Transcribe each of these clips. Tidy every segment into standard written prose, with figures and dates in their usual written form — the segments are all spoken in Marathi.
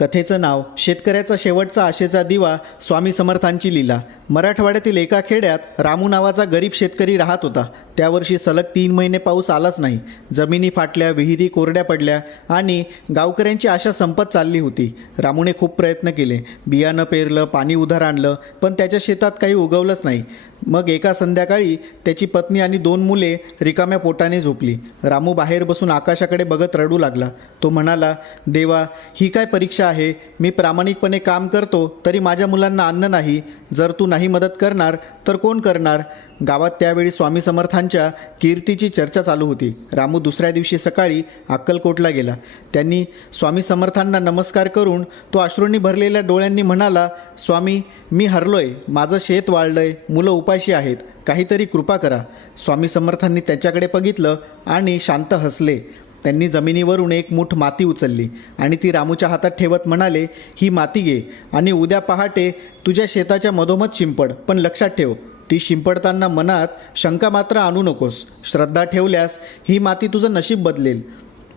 कथेचं नाव शेतकऱ्याचा शेवटचा आशेचा दिवा स्वामी समर्थांची लीला। मराठवाड्यातील एका खेड्यात रामू नावाचा गरीब शेतकरी राहत होता। त्यावर्षी सलग 3 महिने पाऊस आलाच नाही। जमिनी फाटल्या, विहिरी कोरड्या पडल्या आणि गावकऱ्यांची आशा संपत चालली होती। रामूने खूप प्रयत्न केले, बियाणं पेरलं, पाणी उधार आणलं, पण त्याच्या शेतात काही उगवलंच नाही। मग एका संध्याकाळी त्याची पत्नी आणि 2 मुले रिकाम्या पोटाने झोपली। रामू बाहेर बसून आकाशाकडे बघत रडू लागला। तो म्हणाला, देवा, ही काय परीक्षा आहे? मी प्रामाणिकपणे काम करतो तरी माझ्या मुलांना अन्न नाही। जर तू नाही मदत करणार तर कोण करणार? गावात त्यावेळी स्वामी समर्थांच्या कीर्तीची चर्चा चालू होती। रामू दुसऱ्या दिवशी सकाळी अक्कलकोटला गेला। त्यांनी स्वामी समर्थांना नमस्कार करून तो अश्रूंनी भरलेल्या डोळ्यांनी म्हणाला, स्वामी, मी हरलोय, माझं शेत वाळलंय, मुलं उपाशी आहेत, काहीतरी कृपा करा। स्वामी समर्थांनी त्याच्याकडे बघितलं आणि शांत हसले। त्यांनी जमिनीवरून एक मूठ माती उचलली आणि ती रामूच्या हातात ठेवत म्हणाले, ही माती घे आणि उद्या पहाटे तुझ्या शेताच्या मधोमध शिंपड, पण लक्षात ठेव, ती शिंपडताना मनात शंका मात्र आणू नकोस। श्रद्धा ठेवल्यास ही माती तुझं नशीब बदलेल।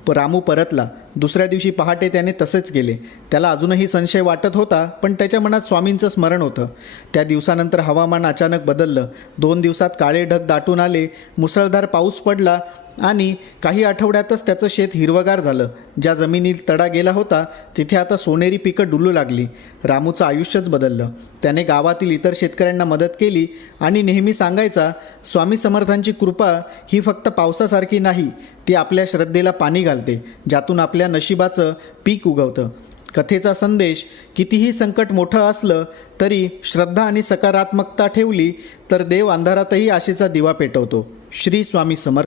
रामू परतला। दुसऱ्या दिवशी पहाटे त्याने तसेच केले। त्याला अजूनही संशय वाटत होता, पण त्याच्या मनात स्वामींचं स्मरण होतं। त्या दिवसानंतर हवामान अचानक बदललं। 2 दिवसात काळे ढग दाटून आले, मुसळधार पाऊस पडला आणि काही आठवड्यातच त्याचं शेत हिरवगार झालं। ज्या जमिनीत तडा गेला होता तिथे आता सोनेरी पिकं डुलू लागली। रामूचं आयुष्यच बदललं। त्याने गावातील इतर शेतकऱ्यांना मदत केली आणि नेहमी सांगायचा, स्वामी समर्थांची कृपा ही फक्त पावसासारखी नाही, ती आपल्या श्रद्धेला पाणी घालते, ज्यातून आपल्या नशिबाचं पीक उगवतं। कथेचा संदेश, कितीही संकट मोठं असलं तरी श्रद्धा आणि सकारात्मकता ठेवली तर देव अंधारातही आशेचा दिवा पेटवतो। श्री स्वामी समर्थ।